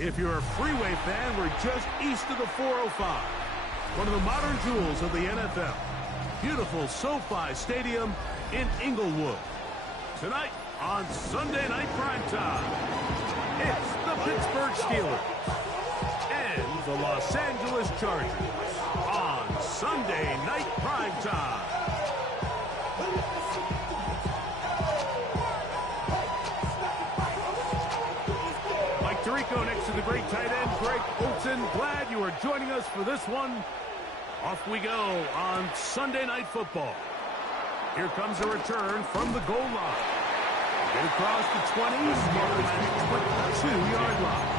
If you're a freeway fan, we're just east of the 405. One of the modern jewels of the NFL. Beautiful SoFi Stadium in Inglewood. Tonight on Sunday Night Primetime, it's the Pittsburgh Steelers and the Los Angeles Chargers on Sunday Night Primetime. Mike Tirico next to the great tight end, Greg Olsen. Glad you are joining us for this one. Off we go on Sunday Night Football. Here comes a return from the goal line. Get across the 20, scared at the 22-yard line.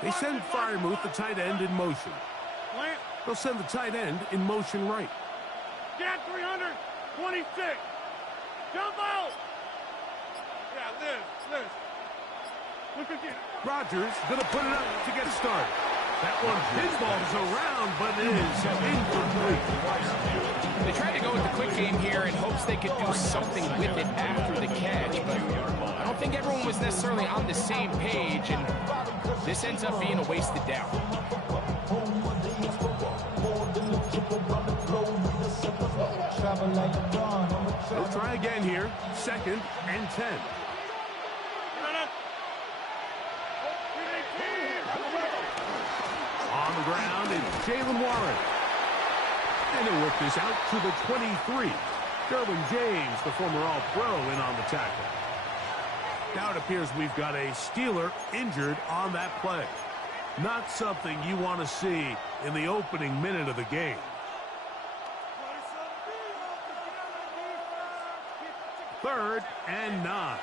They send Fryermuth, the tight end, in motion. They'll send the tight end in motion right. Get 326. Jump out. Yeah, Liz. Look again. Rodgers going to put it up to get started. That one pinballs around, but it is incomplete. They tried to go with the quick game here in hopes they could do something with it after the catch, but I don't think everyone was necessarily on the same page, and this ends up being a wasted down. They'll try again here. 2nd and 10. On the ground is Jalen Warren. And he'll work this out to the 23. Derwin James, the former All-Pro, in on the tackle. Now it appears we've got a Steeler injured on that play. Not something you want to see in the opening minute of the game. Third and 9.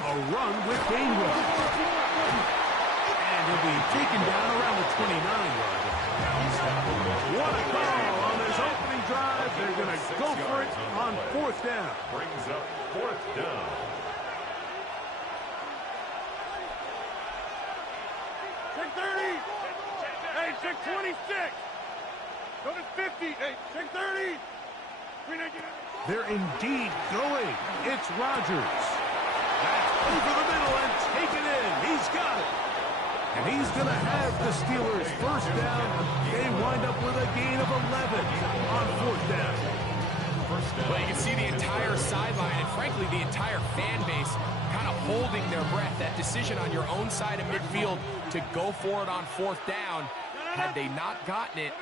A run with Gainwell. And he'll be taken down around the 29-yard line. What a call on this opening drive. They're going to go for it on 4th down. Brings up 4th down. Check 30. Hey, check 26. Go to 50. Hey, check 30. They're indeed going. It's Rodgers. That's over the middle and taken in. He's got it. And he's going to have the Steelers first down. They wind up with a gain of 11 on 4th down. Well, you can see the entire sideline and, frankly, the entire fan base kind of holding their breath. That decision on your own side of midfield to go for it on 4th down, had they not gotten it,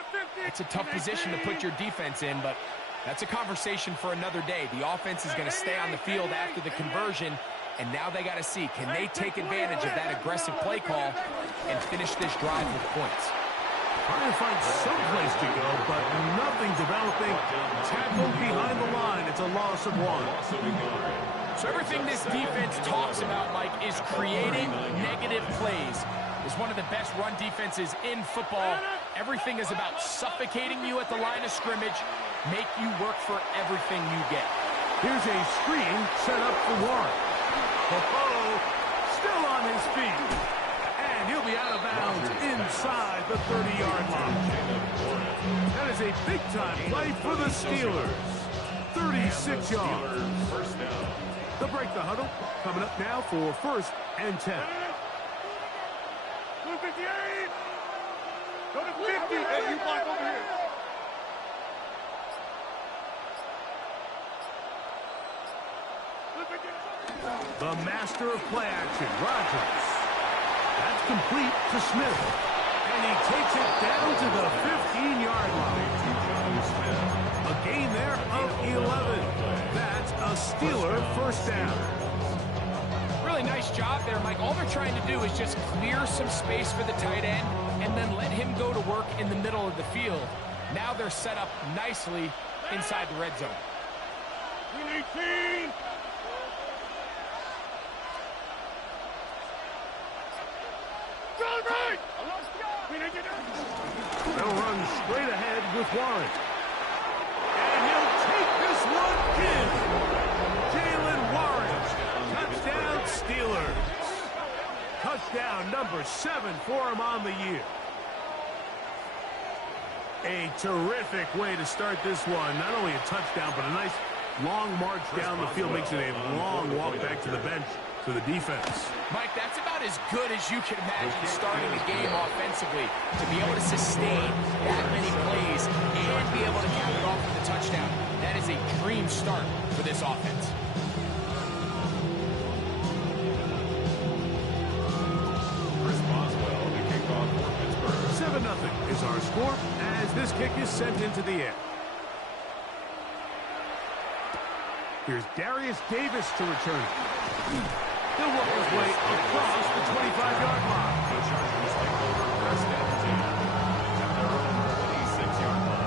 it's a tough position to put your defense in, but that's a conversation for another day. The offense is going to stay on the field after the conversion, and now they got to see, can they take advantage of that aggressive play call and finish this drive with points? Trying to find some place to go, but nothing developing. Tackled behind the line. It's a loss of 1. So everything this defense talks about, Mike, is creating negative plays. It's one of the best run defenses in football. Everything is about suffocating you at the line of scrimmage, make you work for everything you get. Here's a screen set up for Warren. Still on his feet. And he'll be out of bounds inside the 30-yard line. That is a big-time play for the Steelers. 36 yards. They'll break the huddle. Coming up now for 1st and 10. Go to 58. Go to 50. Hey, you block over here. The master of play action, Rodgers. That's complete to Smith. And he takes it down to the 15-yard line. A gain there of 11. That's a Steeler first down. Really nice job there, Mike. All they're trying to do is just clear some space for the tight end and then let him go to work in the middle of the field. Now they're set up nicely inside the red zone. 18. straight ahead with Warren. And he'll take this one in. Jalen Warren. Touchdown, Steelers. Touchdown number 7 for him on the year. A terrific way to start this one. Not only a touchdown, but a nice long march down the field. Makes it a long walk back to the bench for the defense. Mike, that's about as good as you can imagine starting a game offensively. To be able to sustain that many plays and be able to cap it off with a touchdown. That is a dream start for this offense. 7-0 is our score as this kick is sent into the air. Here's Darius Davis to return it. He'll work his way across the 25-yard line. The Chargers take over first and 10 at their own 26-yard line.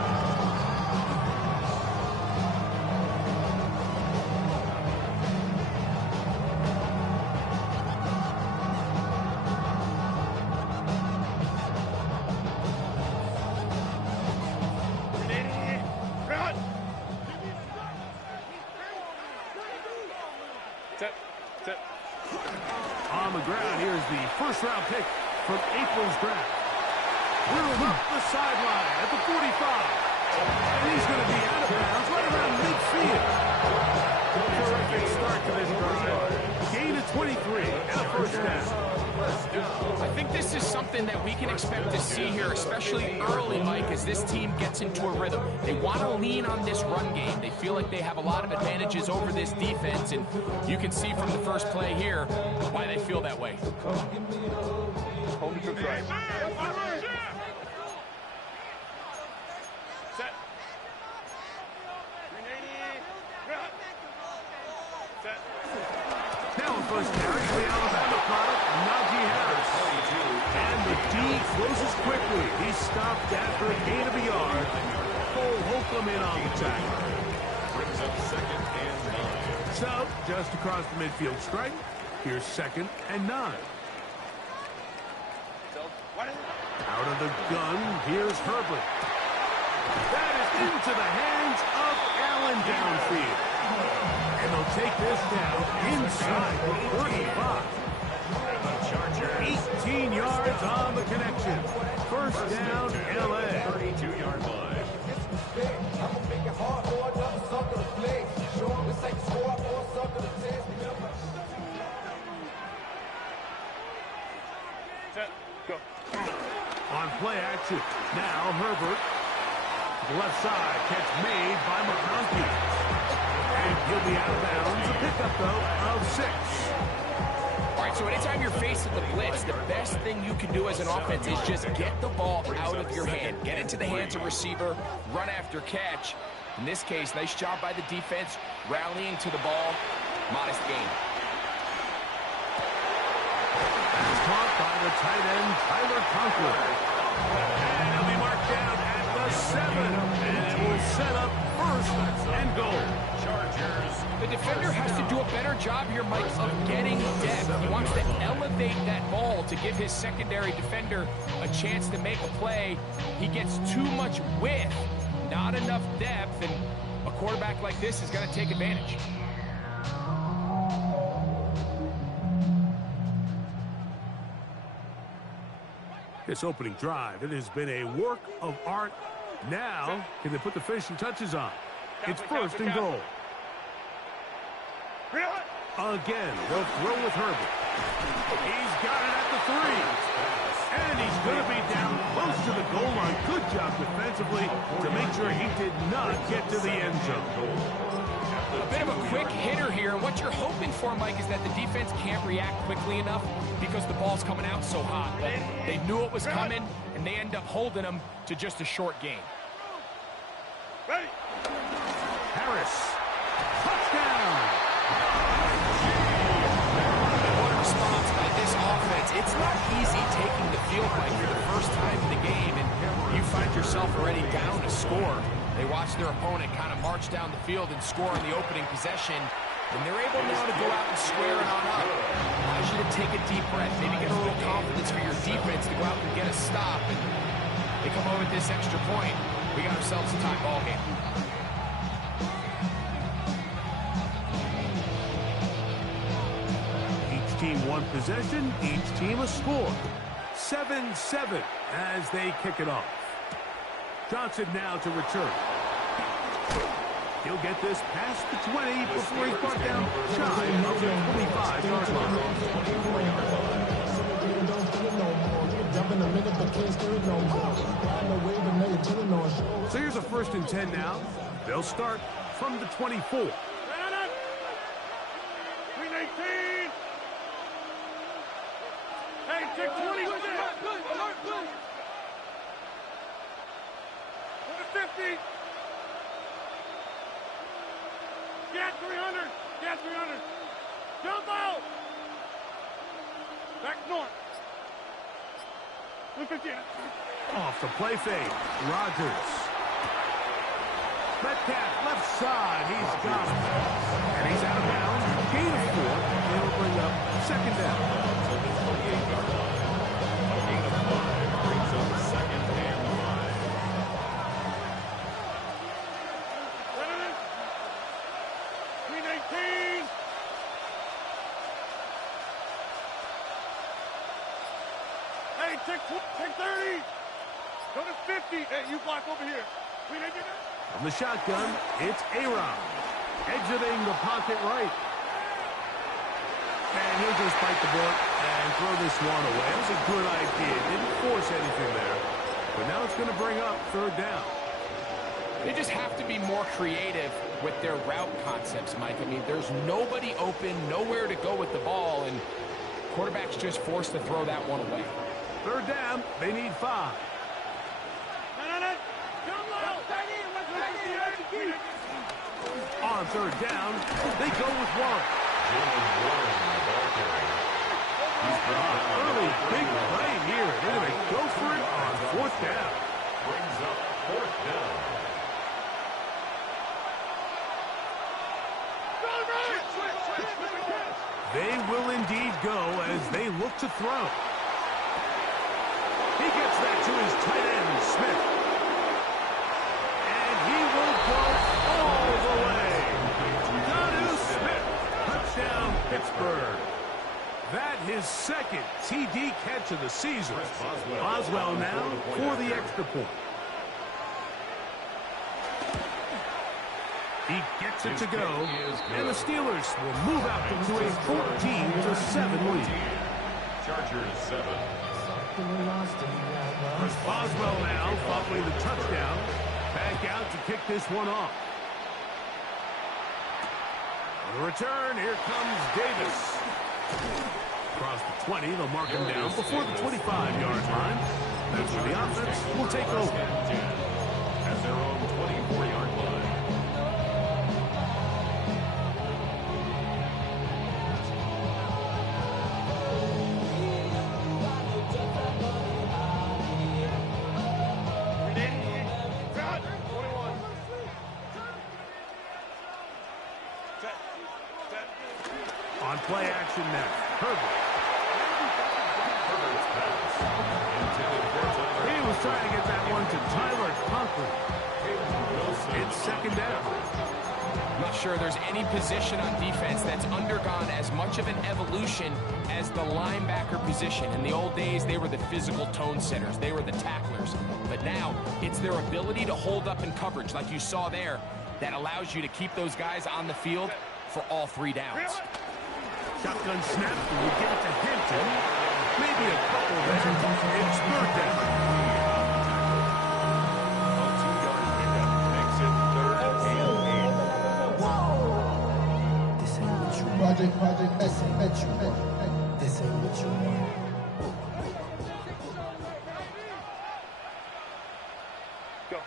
On the ground, here's the first-round pick from April's draft. Whirled up the sideline at the 45. And he's going to be out of bounds right around midfield. Terrific start to this drive. Gain of 23 and a first down. I think this is something that we can expect to see here, especially early, Mike, as this team gets into a rhythm. They want to lean on this run game. They feel like they have a lot of advantages over this defense, and you can see from the first play here why they feel that way. Hold to right. Set. Set. Now on first carry for the Alabama product, Najee Harris. And the D closes quickly. He's stopped after a gain of a yard. Cole Holcomb in on the tackle. Brings up 2nd and 9. So, just across the midfield stripe, here's 2nd and 9. Out of the gun, here's Herbert. That is into the hands of Allen downfield. And they'll take this down inside the 35. 18 yards on the connection. First down, L.A. 32-yard line. Set. Go. On play action. Now Herbert. The left side. Catch made by McConkey. And he'll be out of bounds. A pickup, though, of 6. All right, so anytime you're facing the blitz, the best thing you can do as an offense is just get the ball out of your hand. Get into the hands of receiver, run after catch. In this case, nice job by the defense, rallying to the ball. Modest gain. That's caught by the tight end, Tyler Conklin. And he'll be marked down at the 7. And will set up first and goal. Chargers. The defender has to do a better job here, Mike, of getting depth. He wants to elevate that ball to give his secondary defender a chance to make a play. He gets too much width, not enough depth, and a quarterback like this is going to take advantage. This opening drive, it has been a work of art. Now, can they put the finishing touches on? It's first and goal. Again, they'll throw with Herbert. He's got it at the 3. And he's going to be down close to the goal line. Good job defensively to make sure he did not get to the end zone. A bit of a quick hitter here. What you're hoping for, Mike, is that the defense can't react quickly enough because the ball's coming out so hot. But they knew it was coming, and they end up holding them to just a short game. Ready. Harris. Touchdown. What a response by this offense. It's not easy taking the field right for the first time in the game, and you find yourself already down a score. They watch their opponent kind of march down the field and score in the opening possession, and they're able now to go out and square it on up. Allows you to take a deep breath, maybe get a little confidence for your defense to go out and get a stop. And They come over with this extra point. We got ourselves a tie ball game. Each team one possession, each team a score. 7-7 as they kick it off. Johnson now to return. He'll get this past the 20 before he's brought down shy of the 25-yard line. So here's a 1st and 10 now. They'll start from the 24. 318. Hey, check 26. Go to 50. Get 300. Get 300. Jump out. Back north. 150. Off the play fake. Rodgers. Metcalf left side. He's got him. And he's out of bounds. Gain of 4. It'll bring up 2nd down. Gain of 5 brings up 2nd and 5. 318. Hey, check 30. Go to 50. Hey, you block over here. 318. On the shotgun, it's A-Rod. Exiting the pocket right. And he'll just bite the bullet and throw this one away. It was a good idea. Didn't force anything there. But now it's going to bring up 3rd down. They just have to be more creative with their route concepts, Mike. I mean, there's nobody open, nowhere to go with the ball, and quarterback's just forced to throw that one away. 3rd down, they need 5. On 3rd down, they go with Warren. Early big play here. They're going to go for it on 4th down. Brings up 4th down. They will indeed go as they look to throw. He gets that to his tight end, Smith. And he will go all the way. Smith, touchdown, Pittsburgh. That his 2nd TD catch of the season. Boswell now for the extra point. He gets it to go, and the Steelers will move out to a 14-7 lead. Chargers 7. Boswell now following the touchdown. Back out to kick this one off. On the return, here comes Davis. Across the 20, they'll mark him down before the 25-yard line. That's where the offense will take over. At their own 24-yard line. On play action now, Herbert. He was trying to get that one to Tyler Conklin. It's 2nd down. I'm not sure there's any position on defense that's undergone as much of an evolution as the linebacker position. In the old days, they were the physical tone setters. They were the tacklers. But now, it's their ability to hold up in coverage, like you saw there, that allows you to keep those guys on the field for all 3 downs. Shotgun snap, and we give it to Hampton. Maybe a couple there. It's 3rd down. A 2-yard pickup makes it 3rd and 8. This ain't what you want. Project, this ain't what you want. This ain't what you want. Go.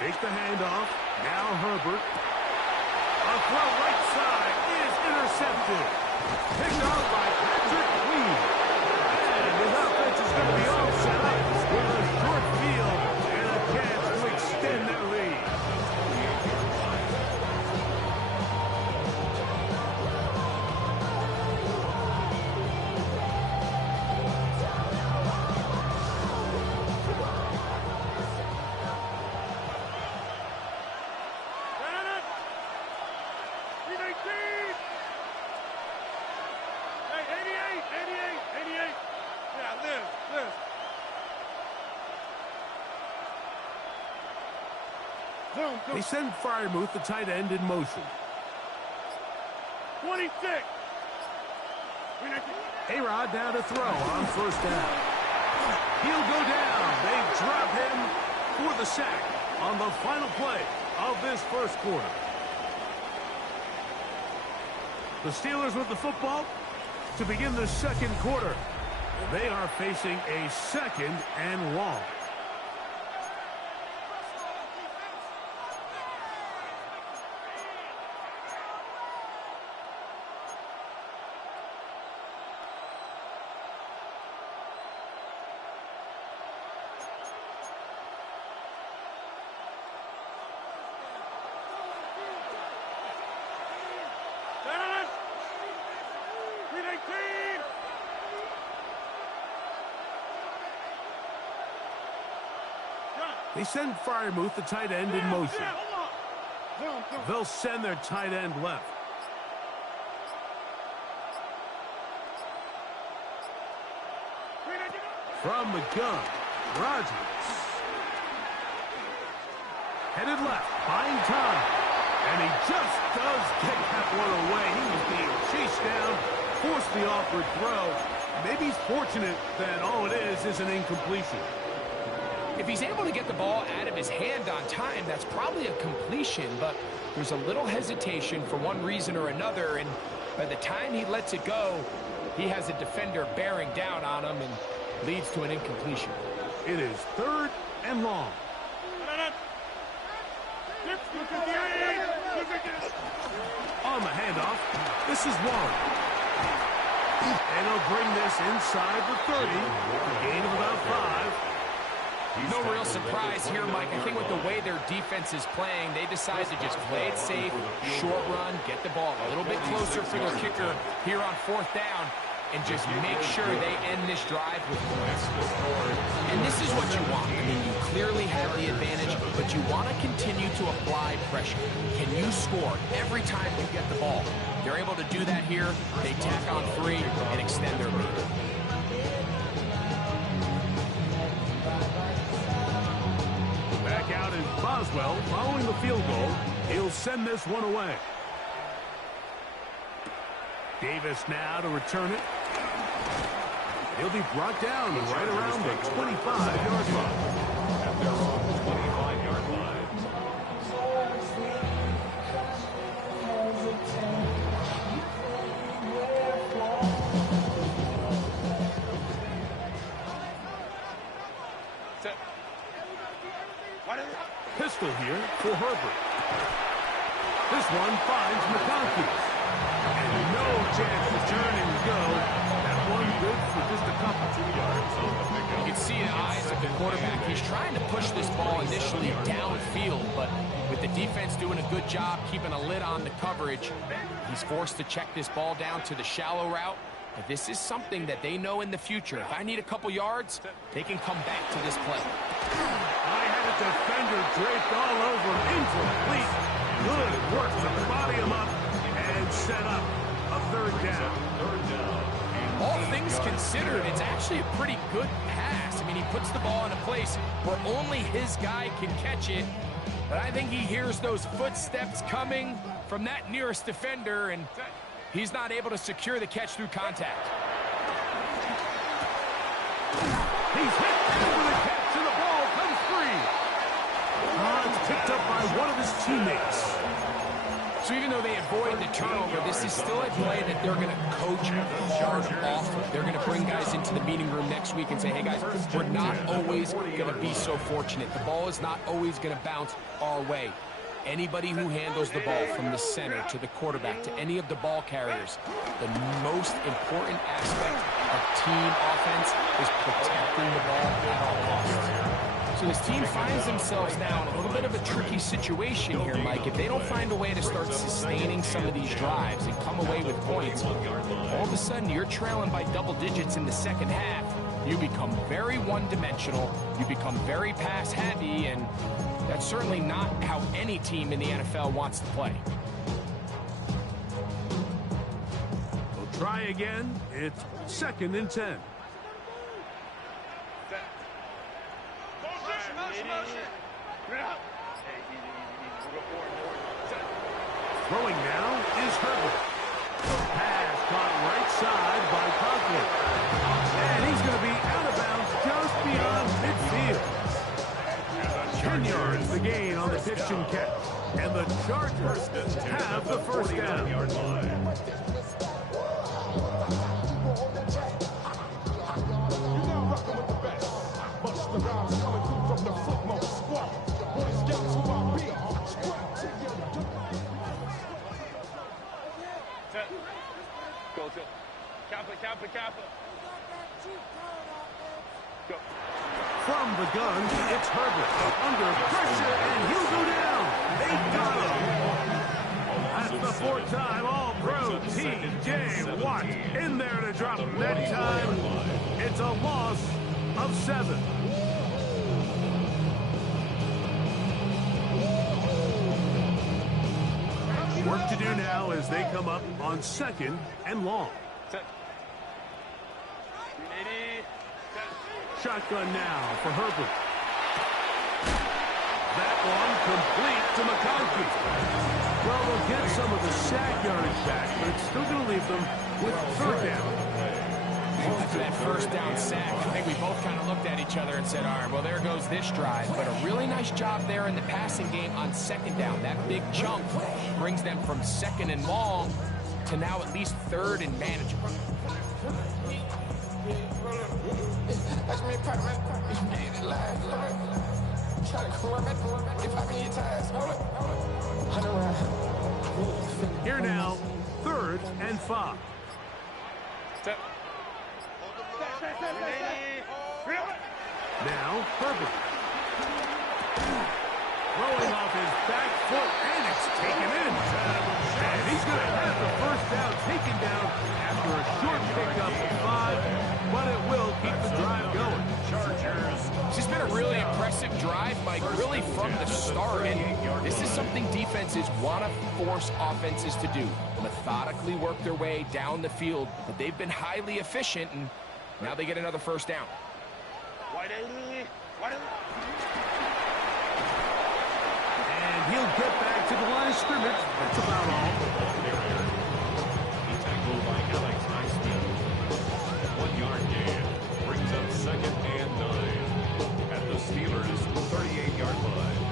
Fake the handoff. Now Herbert. A throw right side is intercepted. Picked off by Patrick Reed. And his offense is going to be all set up with a short field and a chance to extend their lead. They send Freiermuth, the tight end, in motion. 26. A-Rod now to throw on first down. He'll go down. They drop him for the sack on the final play of this first quarter. The Steelers with the football to begin the second quarter. They are facing a second and long. They send Freiermuth, the tight end, in motion. They'll send their tight end left. From the gun, Rodgers. Headed left, buying time. And he just does get that one away. He was being chased down, forced the awkward throw. Maybe he's fortunate that all it is an incompletion. If he's able to get the ball out of his hand on time, that's probably a completion, but there's a little hesitation for one reason or another, and by the time he lets it go, he has a defender bearing down on him and leads to an incompletion. It is third and long. On the handoff, this is Warren. And he'll bring this inside the 30, a gain of about 5. No real surprise here, Mike. I think with the way their defense is playing, they decide to just play it safe, short run, get the ball a little bit closer for their kicker here on fourth down, and just make sure they end this drive with points. And this is what you want. I mean, you clearly have the advantage, but you want to continue to apply pressure. Can you score every time you get the ball? They're able to do that here. They tack on 3 and extend their lead. Back out is Boswell following the field goal. He'll send this one away. Davis now to return it. He'll be brought down right around the 25-yard line. At their own 25-yard line. Pistol here for Herbert. This one finds McConkey. And no chance to turn and go. That one good for just a couple. 2 yards on the pickup. You can see the eyes of the quarterback. He's trying to push this ball initially downfield, but with the defense doing a good job keeping a lid on the coverage, he's forced to check this ball down to the shallow route. But this is something that they know in the future. If I need a couple yards, they can come back to this play. I had a defender draped all over him. Incomplete. Good work to body him up and set up a third down. All things considered, it's actually a pretty good pass. I mean, he puts the ball in a place where only his guy can catch it. But I think he hears those footsteps coming from that nearest defender, and he's not able to secure the catch through contact. He's hit over the catch, and the ball comes free. It's picked up by one of his teammates. So even though they avoid the turnover, this is still a play that they're going to coach hard off of. They're going to bring guys into the meeting room next week and say, hey guys, we're not always going to be so fortunate. The ball is not always going to bounce our way. Anybody who handles the ball from the center to the quarterback to any of the ball carriers, the most important aspect of team offense is protecting the ball at all costs. So this team finds themselves now in a little bit of a tricky situation here, Mike. If they don't find a way to start sustaining some of these drives and come away with points, all of a sudden you're trailing by double digits in the second half. You become very one-dimensional, you become very pass-heavy, and that's certainly not how any team in the NFL wants to play. We'll try again. It's 2nd and 10. Throwing now is Herbert. Pass caught right side by Cutthroat. And he's going to be out of bounds just beyond midfield. 10 yards the gain on the pitch and catch. And the Chargers have the first down. Kappa. Go. From the gun, it's Herbert. Under pressure, and he'll go down. They got him. That's the fourth time All-Pro T.J. Watt in there to drop him. That time, it's a loss of 7. Work to do now as they come up on 2nd and long. Shotgun now for Herbert. That one complete to McConkey. Well, they'll get some of the sack yardage back, but it's still going to leave them with 3rd down. After that first down sack, I think we both kind of looked at each other and said, all right, well, there goes this drive. But a really nice job there in the passing game on 2nd down. That big chunk brings them from 2nd and long to now at least 3rd and manageable. Here now, 3rd and 5. Now, Herbert. Throwing off his back foot, and it's taken in. And he's going to have the first down taken down after a short pickup of 5, but it will keep the drive going. This has been a really impressive drive, Mike, really from the start. And this is something defenses want to force offenses to do. Methodically work their way down the field, but they've been highly efficient, and now they get another first down. And he'll get back to the line of scrimmage. That's about all. He tackled by Alex Highsmith. 1 yard gain. Brings up 2nd and 9. At the Steelers' 38-yard line.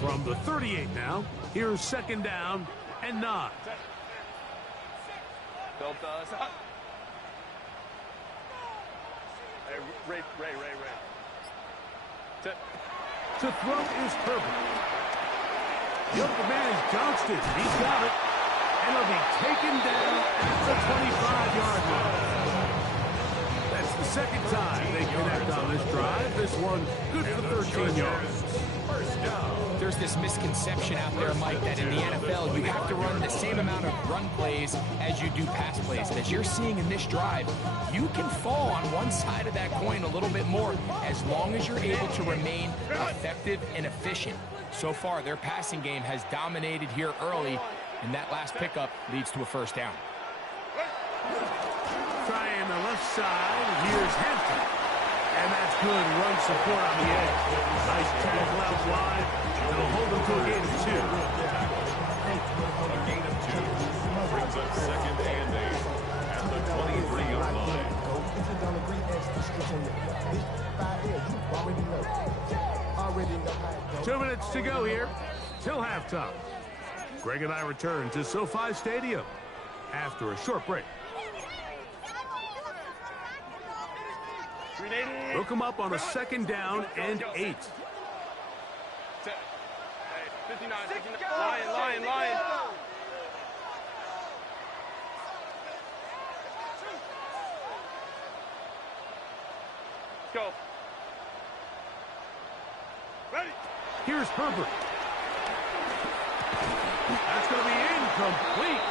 From the 38 now, here's 2nd down and 9. Ray. To throw is Herbert. The open man is Johnston. He's got it. And he'll be taken down at the 25-yard line. That's the 2nd time they connect on this drive. This one good for 13 yards. First down. There's this misconception out there, Mike, that in the NFL you have to run the same amount of run plays as you do pass plays. And as you're seeing in this drive, you can fall on one side of that coin a little bit more as long as you're able to remain effective and efficient. So far, their passing game has dominated here early, and that last pickup leads to a first down. Trying the left side. Here's Hampton. And that's good run support on the edge. Nice tackle out wide. It'll hold them to a gain of 2. A gain of 2. Brings up 2nd and 8. At the 23-yard line. 2 minutes to go here till halftime. Greg and I return to SoFi Stadium after a short break. Hook them up on a 2nd down and 8. 59. Lion. Go. Ready. Here's Herbert. That's going to be incomplete.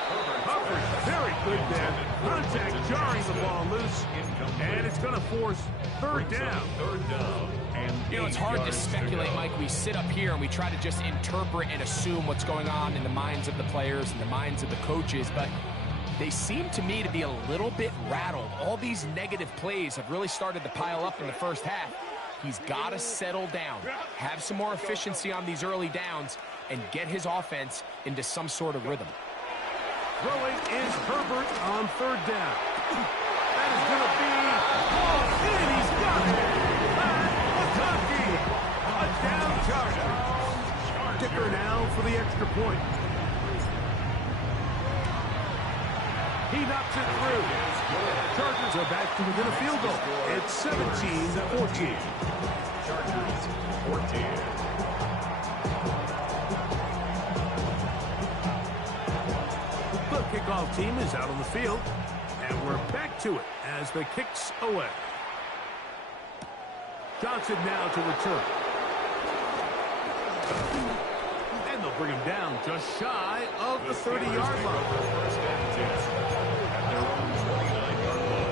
Coverage very good there. Contact jarring the ball loose. And it's going to force 3rd down. 3rd down. And You know, it's hard to speculate, Mike. We sit up here and we try to just interpret and assume what's going on in the minds of the players and the minds of the coaches, but they seem to me to be a little bit rattled. All these negative plays have really started to pile up in the first half. He's got to settle down, have some more efficiency on these early downs, and get his offense into some sort of rhythm. Throwing is Herbert on third down. That is going to be hauled in. He's got it. Touchdown Chargers. Kicker now for the extra point. He knocks it through. Chargers are back to within a field goal. It's 17-14. Chargers 14. The kickoff team is out on the field, and we're back to it as the kick's away. Johnson now to return. And they'll bring him down just shy of the 30-yard line. First and 10 at their own 29-yard line.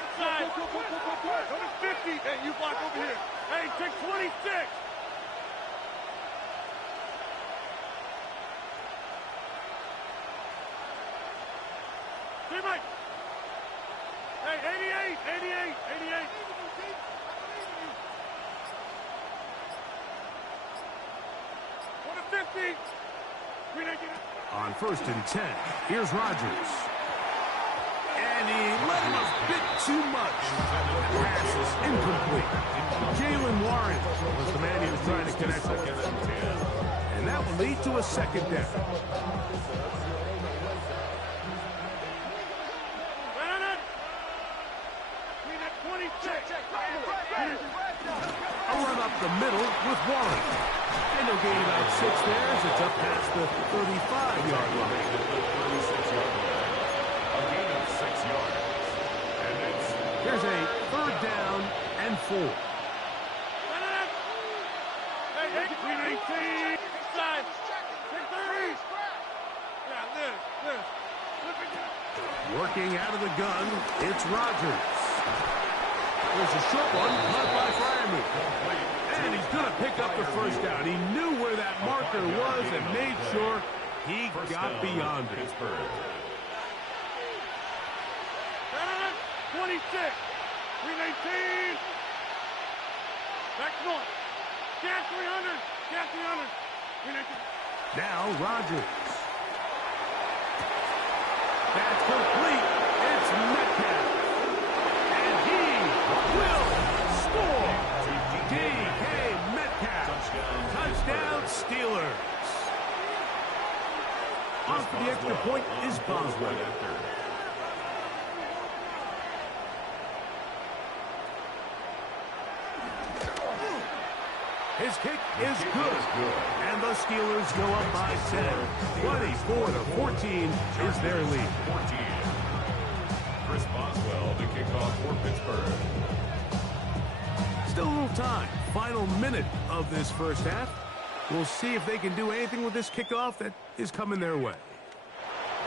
Inside. Go to 50. Hey, you block over here. Hey, take 26. Teammate. Hey, 88. Go to 50. On first and 10, here's Rodgers. And he let him a bit too much. The pass is incomplete. Jalen Warren was the man he was trying to connect with. And that will lead to a second down. A run up the middle with Warren. And they'll gain about 6 there as it's up past the 35-yard line. A gain of 6 yards. And it's Here's a third down and 4. Hey, Queen 18. Inside. Take 30. Yeah, this. Working out of the gun, it's Rodgers. There's a short one, caught by Fryermuth. And he's going to pick up the first down. He knew where that marker was and made sure he got beyond it. 26. Queen 18. Back north. Gas 300. Queen 18. Now Rodgers. That's complete. It's Metcalf. And he will score. D.K. Metcalf. Touchdown Steelers. On for the extra point is Boswell. His kick is good. And the Steelers go up by 10. 24-14 is their lead. 14. Chris Boswell, the kickoff for Pittsburgh. Still a little time. Final minute of this first half. We'll see if they can do anything with this kickoff that is coming their way.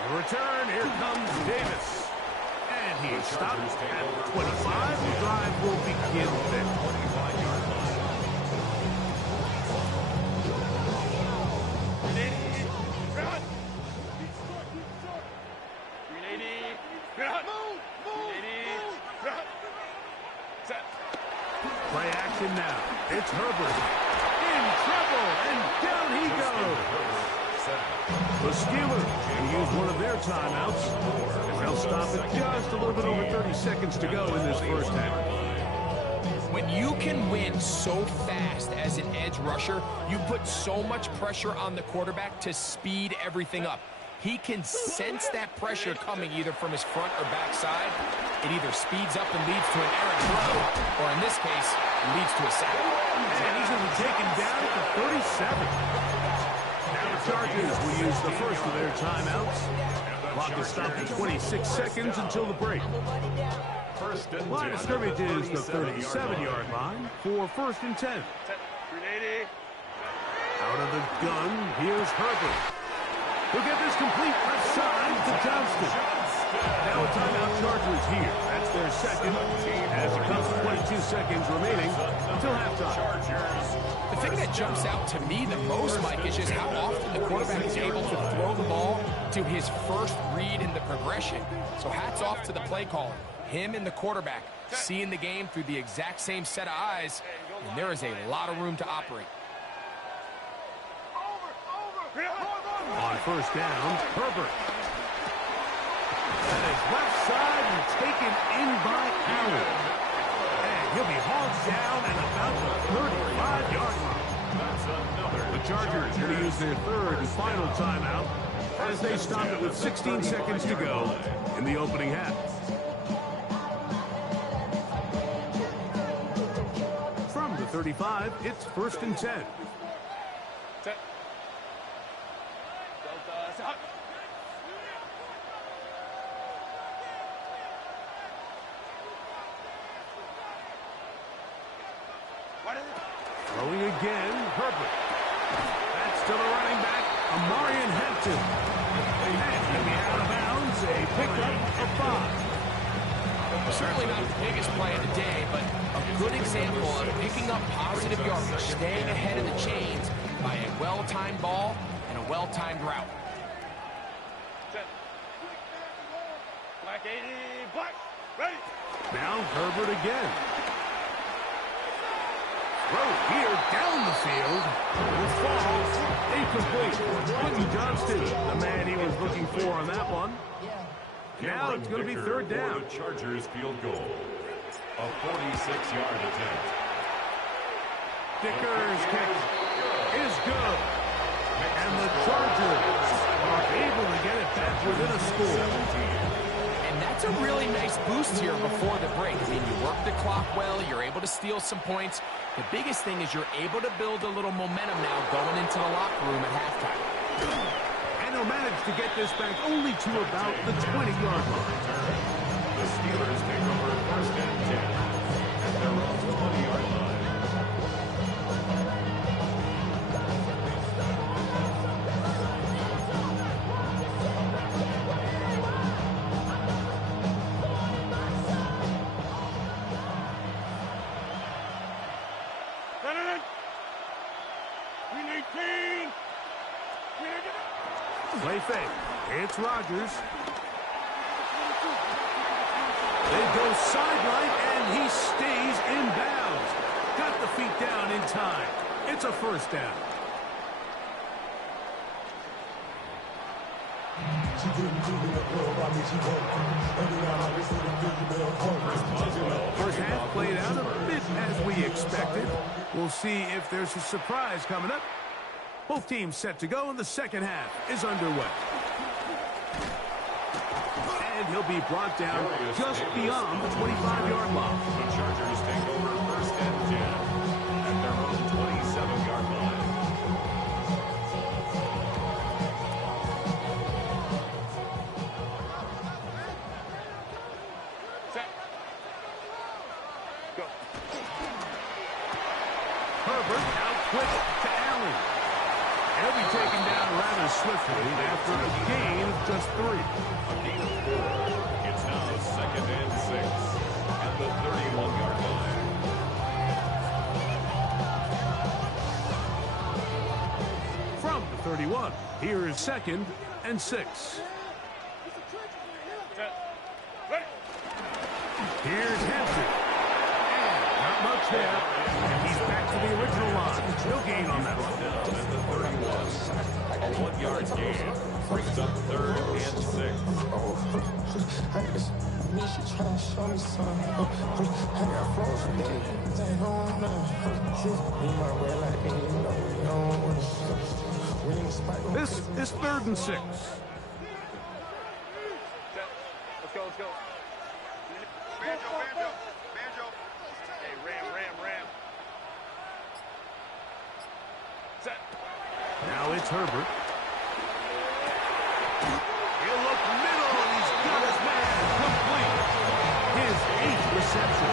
The return, here comes Davis. And he stopped at 25. The drive will begin there. 25-yard line. Play action now. It's Herbert. In trouble, and down he goes. The Steelers will use one of their timeouts, and they'll stop it just a little bit over 30 seconds to go in this first half. When you can win so fast as an edge rusher, you put so much pressure on the quarterback to speed everything up. He can sense that pressure coming either from his front or back side. It either speeds up and leads to an errant throw, or in this case, leads to a sack. And he's going to be taken down at the 37. Now the Chargers will use the first of their timeouts. Clock is stopped at 26 seconds until the break. Line of scrimmage is the 37-yard line for first and 10. Out of the gun, here's Herbert. He'll get this complete left side to Johnston. Now a timeout Chargers here. That's their second as it comes to 22 seconds remaining until halftime. Chargers The thing that jumps out to me the most, Mike, is just how often the quarterback is able to throw the ball to his first read in the progression. So hats off to the play caller. Him and the quarterback seeing the game through the exact same set of eyes, and there is a lot of room to operate. On first down, Herbert. And his left side and taken in by Allen. And he'll be hauled down and about the 35-yard line. That's another. The Chargers going to use their third and final timeout as they stop it with 16 seconds to go in the opening half. From the 35, it's 1st and 10. Throwing again, Herbert. That's to the running back, Amarian Hampton. And he'll be out of bounds, a pickup of 5. Certainly not the biggest play of the day, but a good example of picking up positive yardage, staying ahead of the chains by a well-timed ball and a well-timed route. Black 80, black, ready. Now Herbert again. Throw here down the field. Will fall. Incomplete. Quentin Johnston, the man he was looking for on that one. Now it's going to be third down. The Chargers field goal. A 46-yard attempt. Dicker's kick is good. And the Chargers are able to get it back within a score. And that's a really nice boost here before the break. I mean, you work the clock well, you're able to steal some points. The biggest thing is you're able to build a little momentum now going into the locker room at halftime. And they'll manage to get this back only to about the 20-yard line. The Steelers take over 1st and 10 at their own 20-yard line. Play fake. It's Rodgers. They go sideline, and he stays in bounds. Got the feet down in time. It's a 1st down. First half played out a bit as we expected. We'll see if there's a surprise coming up. Both teams set to go, and the second half is underway. And he'll be brought down just beyond the 25-yard line. The Chargers take over 1st and 10 at their own 27-yard line. Set. Go. Herbert out quick to Allen. He'll be taken down rather swiftly after a gain of just 3. A gain of 4. It's now 2nd and 6 at the 31-yard line. From the 31, here is 2nd and 6. Set. Ready. Here's Hampton. And not much there. And he's back to the original line. No gain on that one. Down at the 31. A 1-yard gain brings up 3rd and 6. This is 3rd and 6. Set. Let's go, let's go. Banjo, banjo, banjo. Hey, ram. Set. Now it's Herbert. He'll look middle, and he's got his man complete. His 8th reception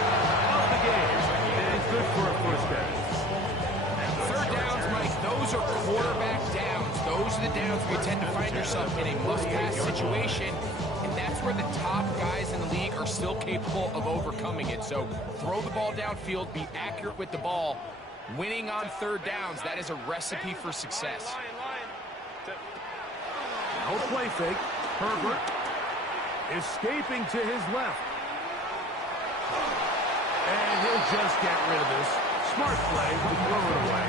of the game. And good for a 1st down. Third downs, Mike, those are quarterback downs. Those are the downs where you tend to find yourself in a must-pass situation, and that's where the top guys in the league are still capable of overcoming it. So throw the ball downfield, be accurate with the ball. Winning on third downs, that is a recipe for success. No play fake. Herbert escaping to his left. And he'll just get rid of this. Smart play to throw it away.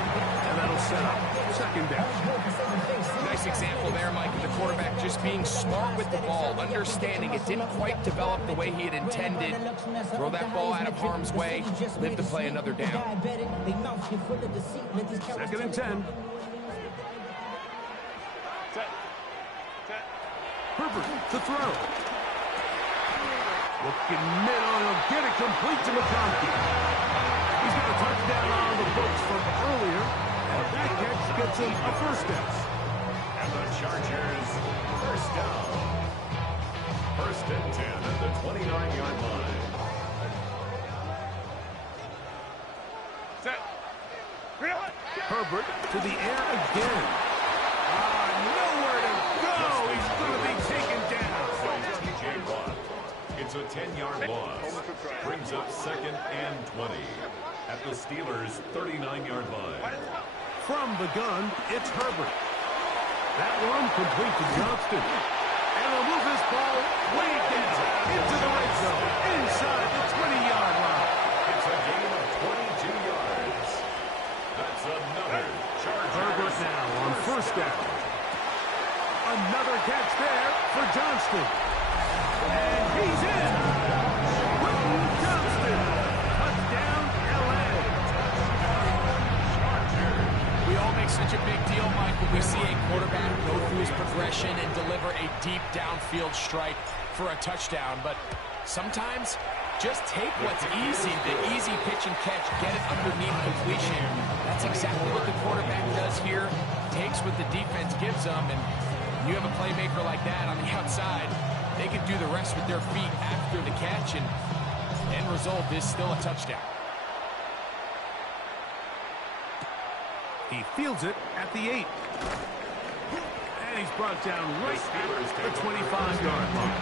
And that'll set up second down. Nice example there, Mike, of the quarterback just being smart with the ball, understanding it didn't quite develop the way he had intended. Throw that ball out of harm's way, live to play another down. Second and 10. Herbert to throw. Looking middle, he'll get it complete to McConkey. He's got a touchdown on the books from earlier, and that catch gets him a first down. And the Chargers, first down. First and 10 at the 29-yard line. Set. Herbert to the air again. Nowhere to go. He's going to be taken down. T.J. Watt. It's a 10-yard loss. Brings up second and 20 at the Steelers' 39-yard line. From the gun, it's Herbert. That one complete to Johnston. And he'll move this ball way down into the red zone, inside the 20-yard line. It's a gain of 22 yards. That's another Chargers. Herbert now on first down. Another catch there for Johnston. And he's in. Quentin Johnston. Touchdown, L.A. We all make such a big deal, Mike, when we see a quarterback go through his progression and deliver a deep downfield strike for a touchdown. But sometimes, just take what's easy, the easy pitch and catch, get it underneath completion. That's exactly what the quarterback does here. Takes what the defense gives them, and you have a playmaker like that on the outside, they can do the rest with their feet after the catch, and end result is still a touchdown. He fields it at the 8. And he's brought down right at the 25-yard line.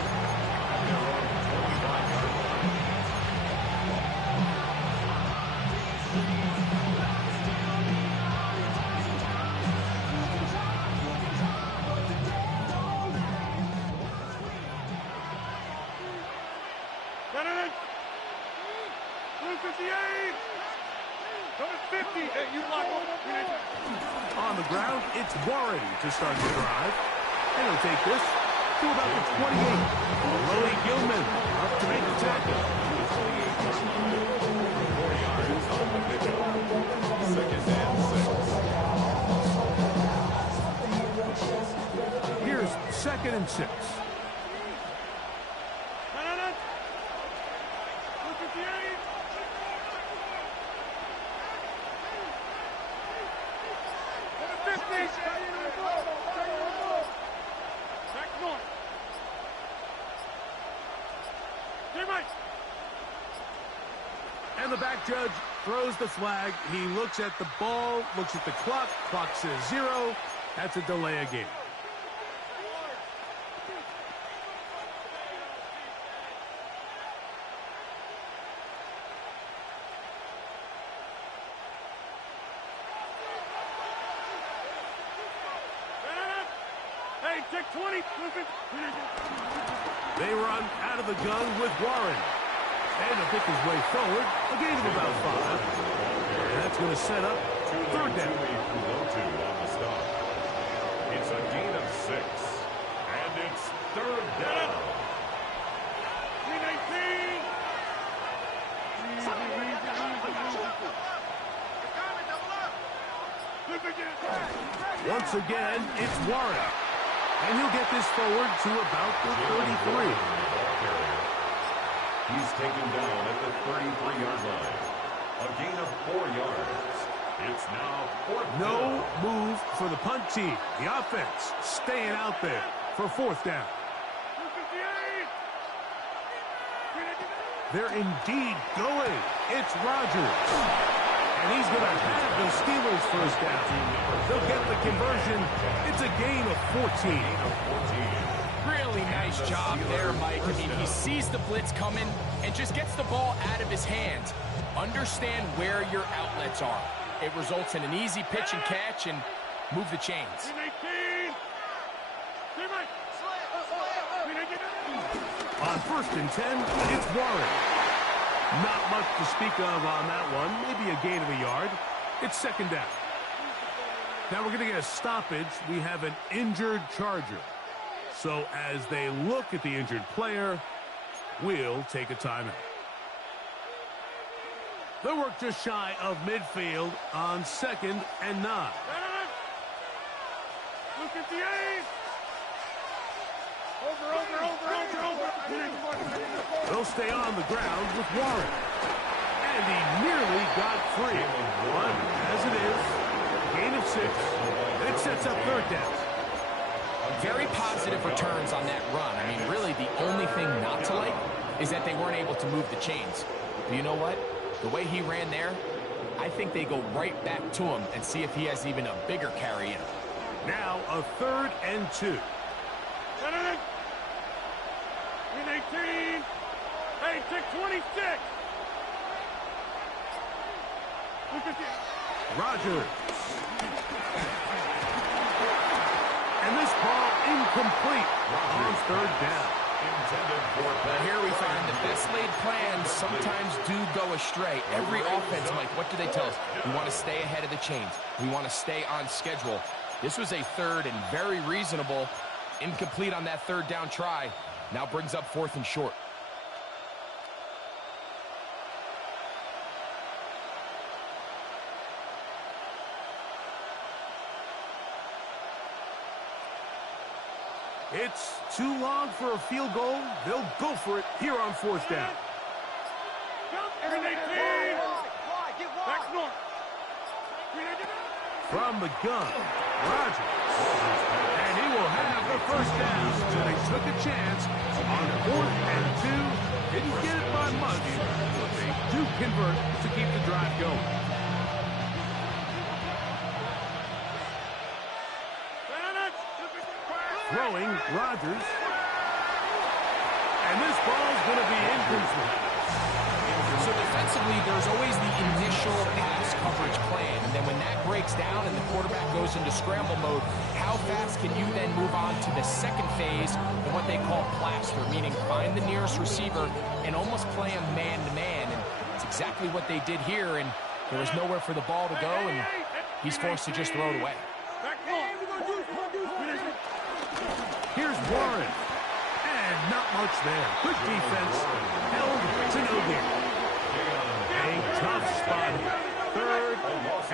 On the ground, it's Warren to start the drive. And he'll take this to about the 28. Maloney Gilman up to make the tackle. 4 yards on the pickup. Second and 6. Here's second and 6. And the back judge throws the flag. He looks at the ball, looks at the clock. Clock says 0. That's a delay of game. Hey, check 20. They run out of the gun with Warren. And to pick his way forward, a gain of about 5. And that's going to set up third down. It's a gain of 6. And it's third down. 319. Once again, it's Warren. And he'll get this forward to about the 33. He's taken down at the 33-yard line. A gain of 4 yards. It's now fourth down. No move for the punt team. The offense staying out there for fourth down. 258. They're indeed going. It's Rodgers. And he's going to have the Steelers first down. They'll get the conversion. It's a gain of 14. Really nice job there, Mike. I mean, he sees the blitz coming and just gets the ball out of his hands. Understand where your outlets are. it results in an easy pitch and catch and move the chains. On 1st and 10, it's Warren. Not much to speak of on that one. Maybe a gain of a yard. It's 2nd down. Now we're going to get a stoppage. We have an injured Charger. So as they look at the injured player, we'll take a timeout. The work just shy of midfield on 2nd and 9. Look at the ace. Over. They'll stay on the ground with Warren. And he nearly got free. But as it is, gain of 6, and it sets up 3rd down. Very positive returns on that run. I mean, really, the only thing not to like is that they weren't able to move the chains. But you know what? The way he ran there, I think they go right back to him and see if he has even a bigger carry in him. Now a 3rd and 2. 18. Hey, check 26. Look at this. Rogers. And this ball incomplete on 3rd down. Well, here we find the best laid plans sometimes do go astray. Every offense, Mike, what do they tell us? We want to stay ahead of the chains. We want to stay on schedule. This was a 3rd and very reasonable. Incomplete on that 3rd down try. Now brings up 4th and short. It's too long for a field goal. They'll go for it here on 4th down. Back north. From the gun, Rogers. And he will have the 1st down. So they took a chance on 4th and 2. Didn't get it by much, but they do convert to keep the drive going. Throwing, Rogers. And this ball's going to be incomplete. So defensively, there's always the initial pass coverage plan. And then when that breaks down and the quarterback goes into scramble mode, how fast can you then move on to the 2nd phase of what they call plaster, meaning find the nearest receiver and almost play him man-to-man. And it's exactly what they did here, and there was nowhere for the ball to go, and he's forced to just throw it away. Here's Warren. And not much there. Good defense. Held to no gain. A tough spot here. 3rd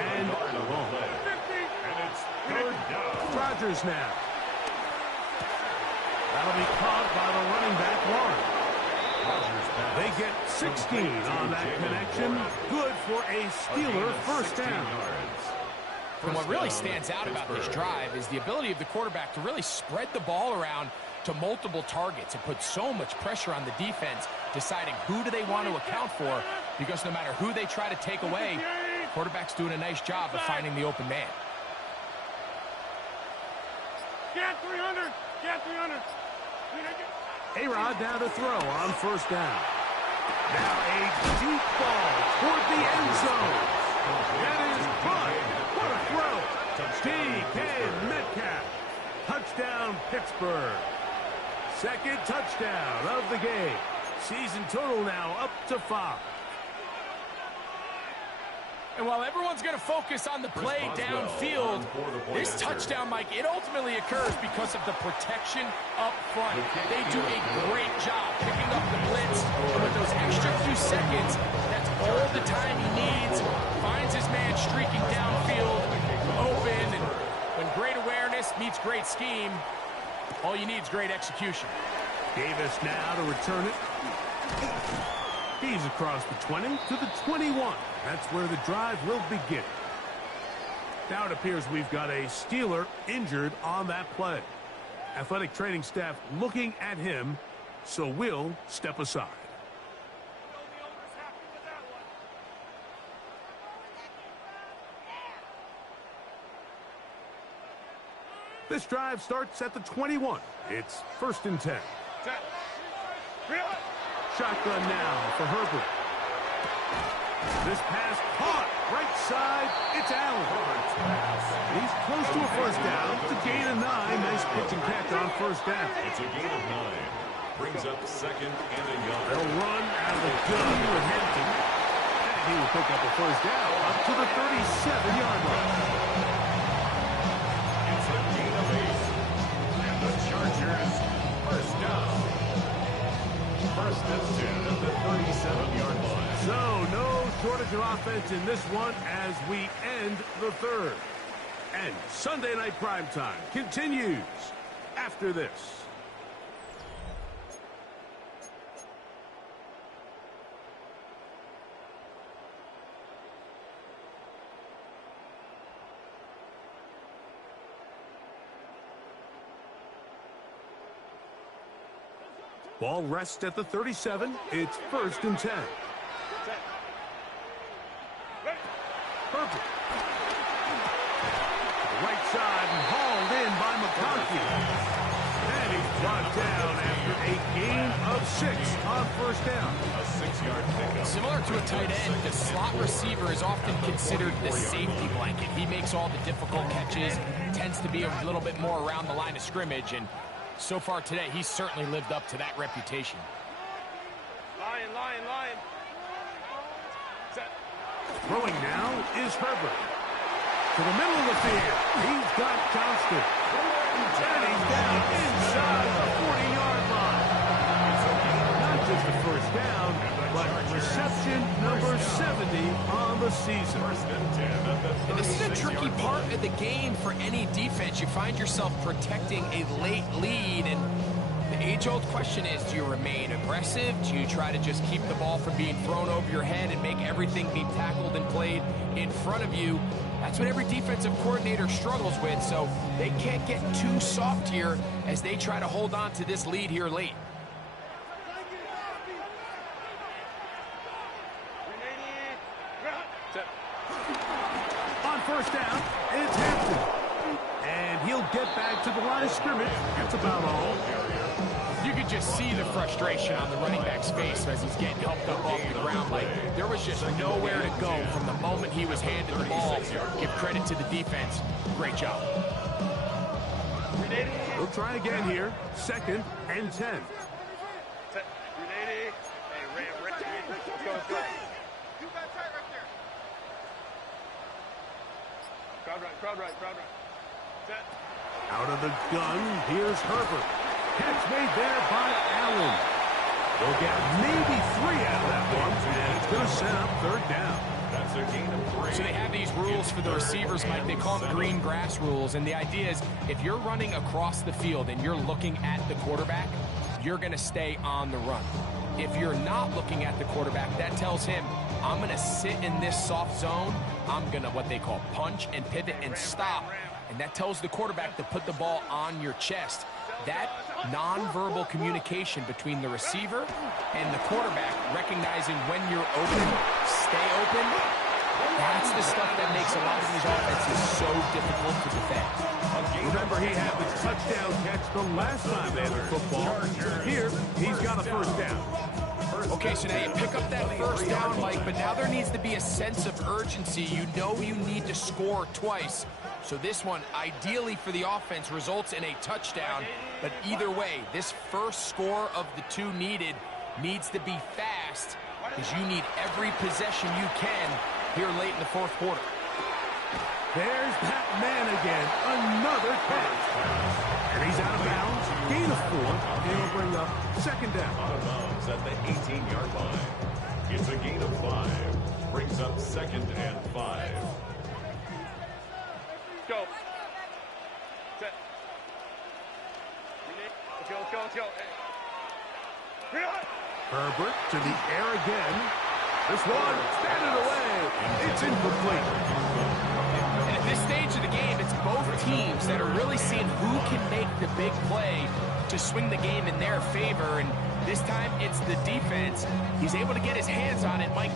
and long. And it's 3rd down. Rogers now. That'll be caught by the running back, Warren. They get 16 on that connection. Good for a Steeler 1st down. And what really stands out about this drive is the ability of the quarterback to really spread the ball around to multiple targets and put so much pressure on the defense, deciding who do they want to account for, because no matter who they try to take away, quarterback's doing a nice job of finding the open man. Get 300. Get 300. A-Rod now to throw on 1st down. Now a deep ball toward the end zone. That is fun. What a throw. DK Metcalf. Touchdown, Pittsburgh. 2nd touchdown of the game. Season total now up to 5. And while everyone's going to focus on the play downfield, this touchdown, Mike, it ultimately occurs because of the protection up front. They do a great job picking up the blitz, and with those extra few seconds, that's all the time he needs. Finds his man streaking downfield, open, and when great awareness meets great scheme, all you need is great execution. Davis now to return it. He's across the 20 to the 21. That's where the drive will begin. Now it appears we've got a Steeler injured on that play. Athletic training staff looking at him, so we'll step aside. This drive starts at the 21. It's 1st and 10. Shotgun now for Herbert. This pass caught. Right side. It's Allen. He's close to a first down. It's a gain of 9. Nice pitch and catch on first down. It's a gain of 9. Brings up second and a yard. They'll run out of the gun with Hampton. And he will pick up a first down up to the 37-yard line. It's a gain of 8. And the Chargers, first down. First and 10 at the 37-yard line. So, no shortage of offense in this one as we end the third. And Sunday Night Primetime continues after this. Ball rests at the 37. It's first and 10. Perfect. Right side and hauled in by McConkey. And he's brought down after a gain of 6 on first down. A 6-yard pickup. Similar to a tight end, the slot receiver is often considered the safety blanket. He makes all the difficult catches, tends to be a little bit more around the line of scrimmage, and so far today, he's certainly lived up to that reputation. Lion. Set. Throwing now is Herbert. To the middle of the field. He's got Johnston. And he's down inside the 40-yard line. Not just the first down, but reception number 70 on the season. And this is a tricky part of the game for any defense. You find yourself protecting a late lead, and the age-old question is, do you remain aggressive? Do you try to just keep the ball from being thrown over your head and make everything be tackled and played in front of you? That's what every defensive coordinator struggles with, so they can't get too soft here as they try to hold on to this lead here late. On first down, it's Hampton. And he'll get back to the line of scrimmage. That's about all. You could just see the frustration on the running back's face as he's getting helped up off the ground. Like, there was just nowhere to go from the moment he was handed the ball. Give credit to the defense. Great job. We'll try again here. Second and 10. Set. Hey, Ram. Let's go. You got tight right there. Crowd right. Set. Out of the gun, here's Herbert. Catch made there by Allen. They'll get maybe 3 out of that one, and it's going to set up third down. That's a gain of 3. So they have these rules for the receivers, Mike. They call them green grass rules, and the idea is if you're running across the field and you're looking at the quarterback, you're going to stay on the run. If you're not looking at the quarterback, that tells him, I'm going to sit in this soft zone. I'm going to what they call punch and pivot and stop. And that tells the quarterback to put the ball on your chest. That nonverbal communication between the receiver and the quarterback, recognizing when you're open, stay open, that's the stuff that makes a lot of these offenses so difficult to defend. Remember, he had the touchdown catch the last time they had the football. Here, he's got a first down. Okay, so now you pick up that first down, Mike, but now there needs to be a sense of urgency. You know you need to score twice. So this one, ideally for the offense, results in a touchdown. But either way, this first score of the 2 needed needs to be fast because you need every possession you can here late in the fourth quarter. There's that man again. Another catch. And he's out of bounds. Gain of 4. He'll bring up second down. Out of bounds at the 18-yard line. It's a gain of 5. Brings up second and 5. Go. Set. Let's go. Herbert to the air again. This one, batted away. It's incomplete. And at this stage of the game, it's both teams that are really seeing who can make the big play to swing the game in their favor. And this time, it's the defense. He's able to get his hands on it. Mike,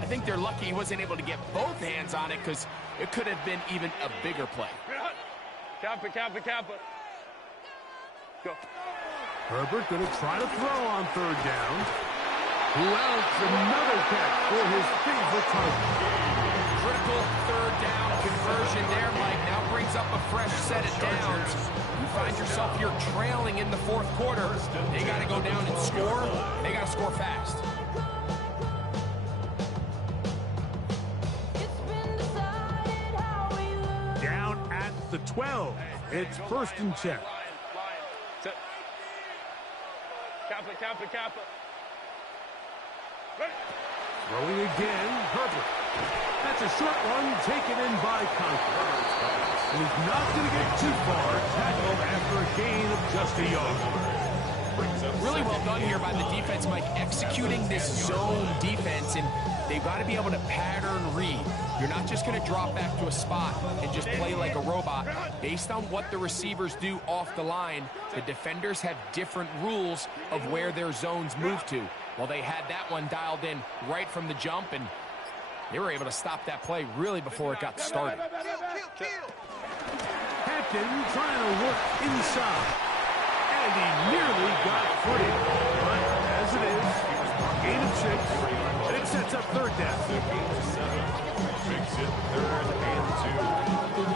I think they're lucky he wasn't able to get both hands on it because it could have been even a bigger play. Kappa. Go. Herbert going to try to throw on third down. Who else? Another catch for his favorite target. Critical third down conversion there, Mike. Now brings up a fresh set of downs. You find yourself here trailing in the fourth quarter. They got to go down and score. They got to score fast. Down at the 12. It's first and 10. Kappa. Throwing again, Herbert. That's a short one taken in by Conklin. And he's not going to get too far. Tackled after a gain of just a yard. Really well done here by the defense, Mike, executing this zone defense, and they've got to be able to pattern read. You're not just going to drop back to a spot and just play like a robot. Based on what the receivers do off the line, the defenders have different rules of where their zones move to. Well, they had that one dialed in right from the jump, and they were able to stop that play really before it got started. Hampton trying to work inside. And he nearly got free. But as it is, gain of 6. And it sets up third down. Makes it 3rd and 2.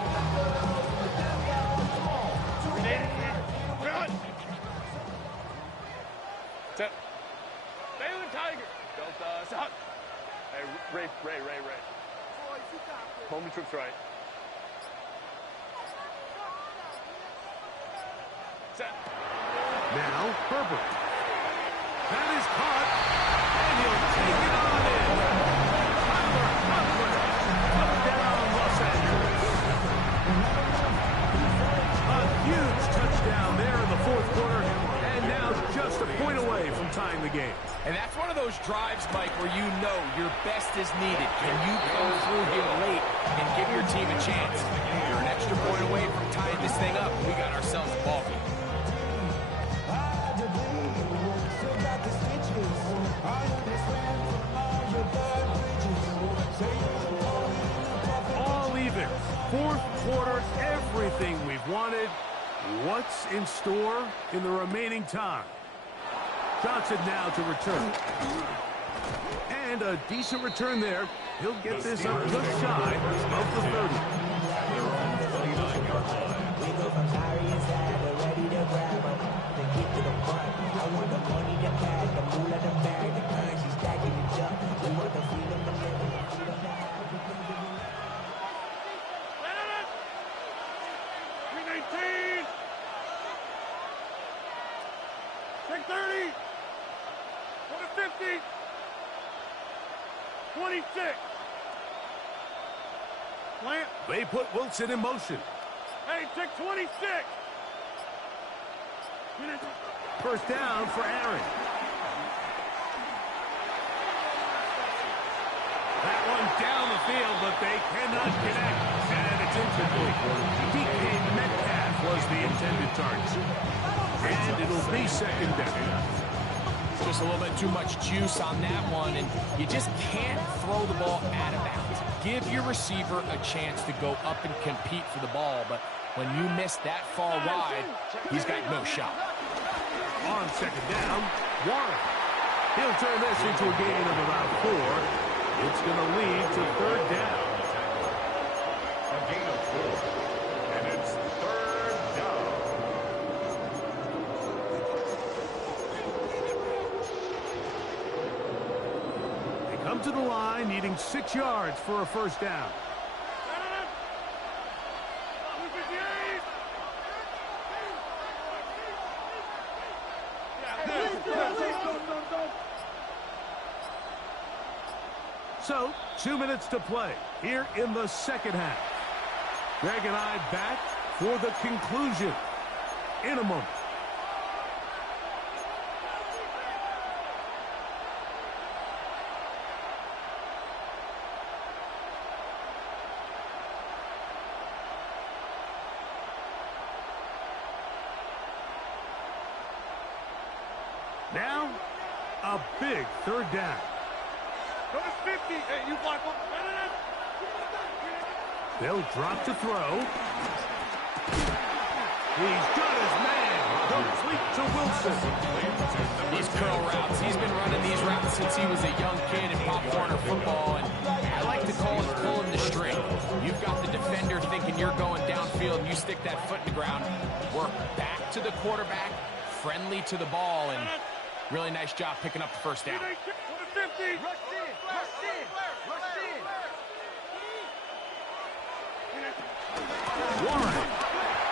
Set. Baylor Tiger. Delta Sock. Hey, Ray. Home trips right. Set. Now, Herbert. That is caught. And he'll take it on in. Tyler Cutthroat. Touchdown, Los Angeles. A huge touchdown there in the fourth quarter. And now just a point away from tying the game. And that's one of those drives, Mike, where you know your best is needed. Can you come through here late and give your team a chance? You're an extra point away from tying this thing up. We got ourselves a ball game. All even. Fourth quarter, everything we've wanted. What's in store in the remaining time? Johnson now to return. And a decent return there. He'll get this up just shy of the 30. Take 30. Go to 50. 26. Plant. They put Wilson in motion. Hey, take 26. First down for Aaron. That one down the field, but they cannot connect. And it's incomplete. DK Metcalf was the intended target. And it'll be second down. Just a little bit too much juice on that one, and you just can't throw the ball out of bounds. Give your receiver a chance to go up and compete for the ball, but when you miss that far wide, he's got no shot. On second down, Warren. He'll turn this into a gain of about 4. It's going to lead to third down. A gain of 4. And it's 3rd down. They come to the line needing 6 yards for a first down. So, 2 minutes to play here in the second half. Greg and I back for the conclusion in a moment. Now, a big third down. Go to 50. Hey, you block one. They'll drop to throw. He's got his man. Complete to Wilson. These curl routes, he's been running these routes since he was a young kid in Pop Warner football, and I like to call it pulling the string. You've got the defender thinking you're going downfield, and you stick that foot in the ground, work back to the quarterback, friendly to the ball, and really nice job picking up the first down. Warren.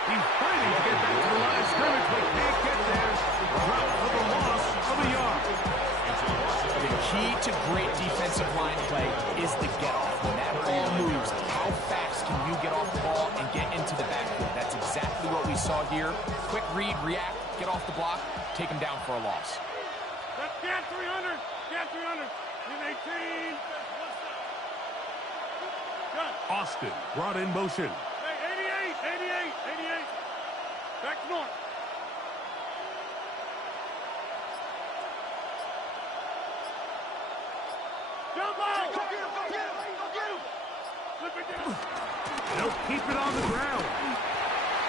He's fighting to get back to the line of scrimmage, but can't get there. Drop for the loss of a yard. The key to great defensive line play is the get-off. When that ball moves, how fast can you get off the ball and get into the backfield? That's exactly what we saw here. Quick read, react, get off the block, take him down for a loss. Scan 300. Scan 300. 18. Austin brought in motion. Hey, 88. Back north. Jump ball. Go get him. Flip it down. They'll keep it on the ground.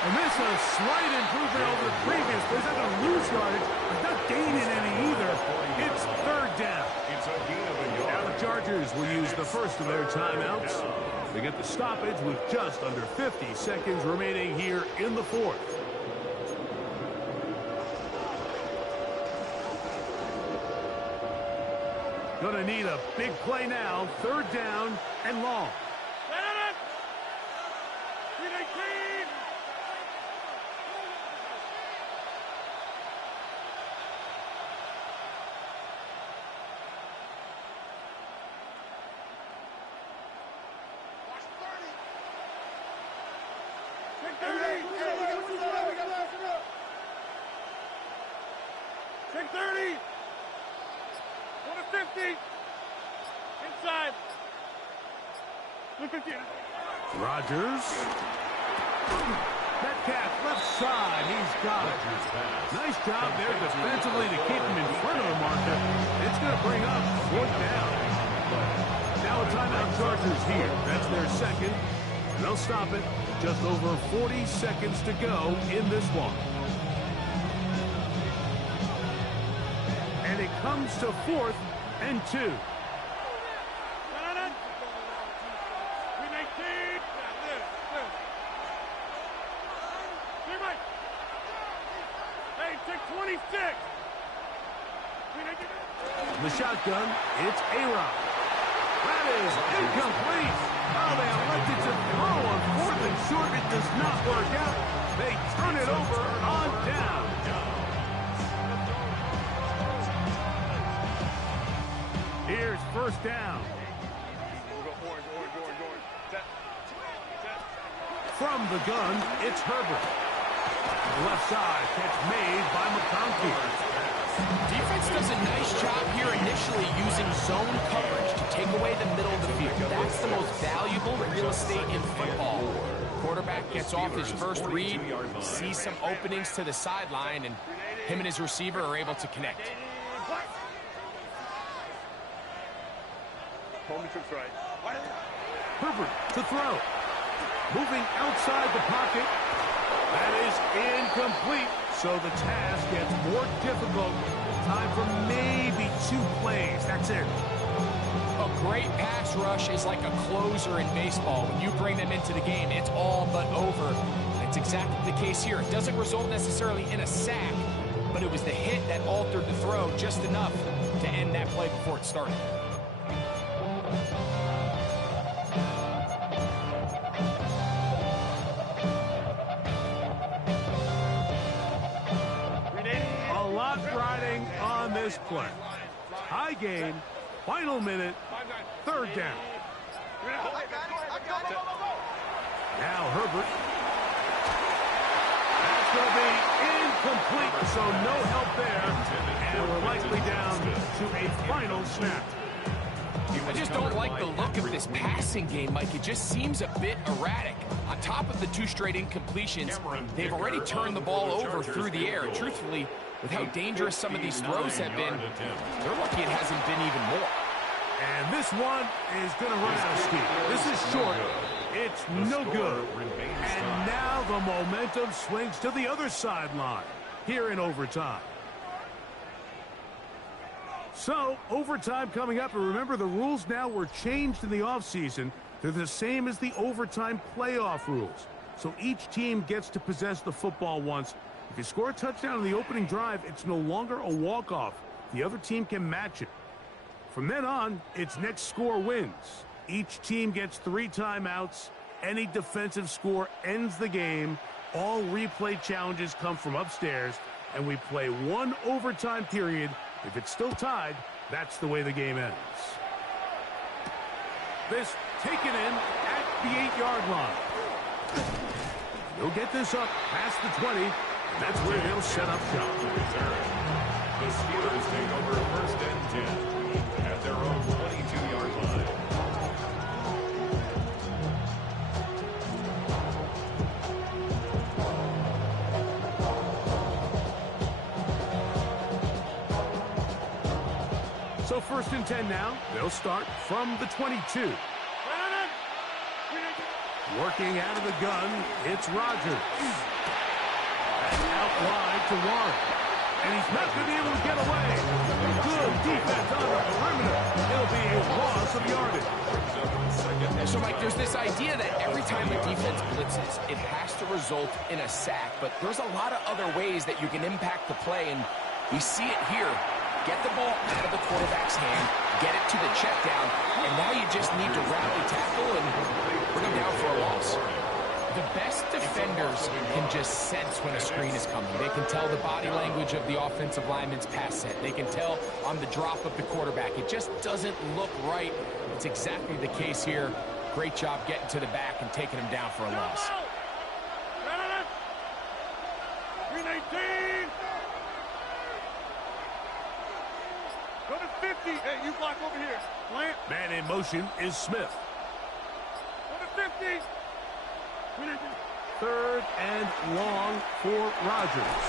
And this is a slight improvement over the previous. They're not going to lose yardage, but not gaining any either. It's third down. Now the Chargers will use the first of their timeouts. They get the stoppage with just under 50 seconds remaining here in the fourth. Gonna need a big play now. Third down and long. Take 30. 50. Inside. 50. Rodgers. Metcalf left side. He's got it. Nice job there defensively to keep him in front of the marker. It's going to bring up fourth down. Now a timeout Chargers here. That's their second. They'll stop it. Just over 40 seconds to go in this one. And it comes to 4th and 2. Hey, take 26. The shotgun, it's A-Rod. That is incomplete. Oh, they elected to throw on 4th and short. It does not work out. They turn it over on down. Here's first down. From the gun, it's Herbert. Left side, catch made by McConkey. Defense does a nice job here initially using zone coverage to take away the middle of the field. That's the most valuable real estate in football. Quarterback gets off his first read, sees some openings to the sideline, and him and his receiver are able to connect. Herbert to throw. Moving outside the pocket. That is incomplete. So the task gets more difficult. Time for maybe 2 plays. That's it. A great pass rush is like a closer in baseball. When you bring them into the game, it's all but over. That's exactly the case here. It doesn't result necessarily in a sack, but it was the hit that altered the throw just enough to end that play before it started. Riding on this play. High game, final minute, third down. Now Herbert. That's going to be incomplete, so no help there. And we're likely down to a final snap. I just don't like the look of this passing game, Mike. It just seems a bit erratic. On top of the 2 straight incompletions, they've already turned the ball over through the air. Truthfully, with how dangerous some of these throws have been, they're lucky it hasn't been even more. And this one is going to run out of steam. This is short. It's no good. And now the momentum swings to the other sideline. here in overtime. So, overtime coming up, and remember the rules now were changed in the offseason. They're the same as the overtime playoff rules. So each team gets to possess the football once. If you score a touchdown in the opening drive, it's no longer a walk-off. The other team can match it. From then on, it's next score wins. Each team gets 3 timeouts. Any defensive score ends the game. All replay challenges come from upstairs, and we play 1 overtime period. If it's still tied, that's the way the game ends. This taken in at the 8-yard line. He'll get this up past the 20, and that's where they'll set up shop. The Steelers take over first and 10 at their own 22-yard line. So first and 10 now. They'll start from the 22. Working out of the gun, it's Rodgers. And out wide to Warren. And he's not going to be able to get away. Good defense on the perimeter. It'll be a loss of yardage. So, Mike, there's this idea that every time a defense blitzes, it has to result in a sack. But there's a lot of other ways that you can impact the play, and we see it here. Get the ball out of the quarterback's hand, get it to the check down, and now you just need to rally tackle and bring him down for a loss. The best defenders can just sense when a screen is coming. They can tell the body language of the offensive lineman's pass set. They can tell on the drop of the quarterback. It just doesn't look right. It's exactly the case here. Great job getting to the back and taking him down for a loss. 319. Go to 50. Hey, you block over here. Plant. Man in motion is Smith. Go to 50. 3rd and long for Rodgers.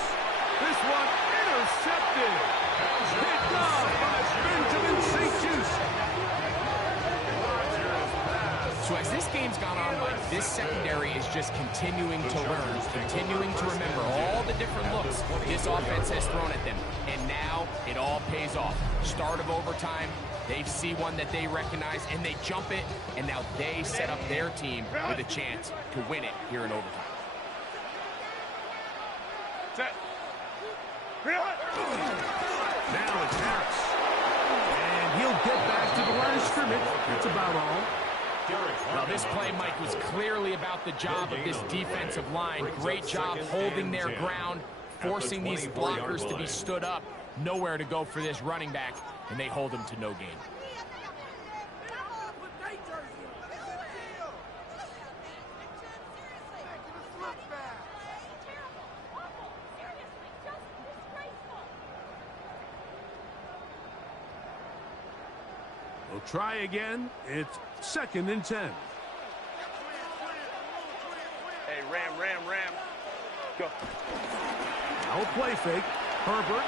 This one intercepted. Picked up by Benjamin St-Juste. So as this game's gone on, Mike, this secondary is just continuing to learn, continuing to remember all the different looks this offense has thrown at them. And now it all pays off. Start of overtime, they see one that they recognize, and they jump it, and now they set up their team with a chance to win it here in overtime. Set. Now it's Harris. And he'll get back to the line of scrimmage. That's about all. Well, this play, Mike, was clearly about the job of this defensive line. Great job holding their ground, forcing these blockers to be stood up. Nowhere to go for this running back, and they hold him to no gain. We'll try again. It's 2nd and 10. Hey, ram. Go. Now a play fake. Herbert.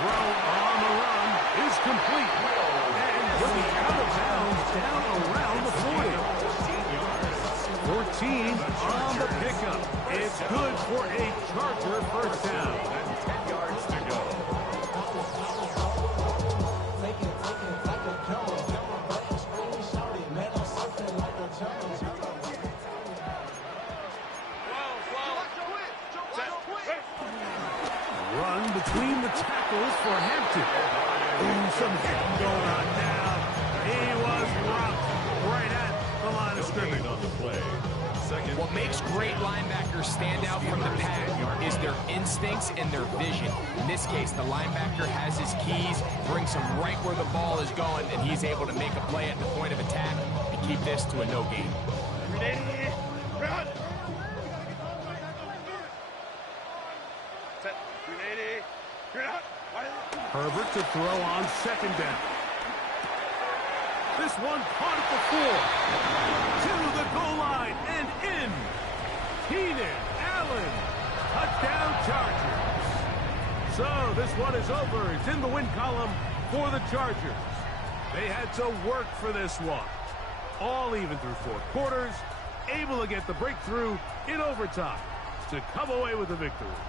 Throw on the run is complete. And he'll be out of bounds down around the 40. 14 on the pickup. It's good for a Charger first down. 10 yards to go. Run between the tackles for Hampton. Ooh, some hitting going on now. He was rocked right at the line of scrimmage. On the play. What makes great linebackers stand out from the pack is their instincts and their vision. In this case, the linebacker has his keys, brings him right where the ball is going, and he's able to make a play at the point of attack and keep this to a no gain. Herbert to throw on 2nd down. This one caught at the 4. To the goal line and in. Keenan Allen. Touchdown Chargers. So this one is over. It's in the win column for the Chargers. They had to work for this one. All even through 4 quarters. Able to get the breakthrough in overtime. to come away with the victory.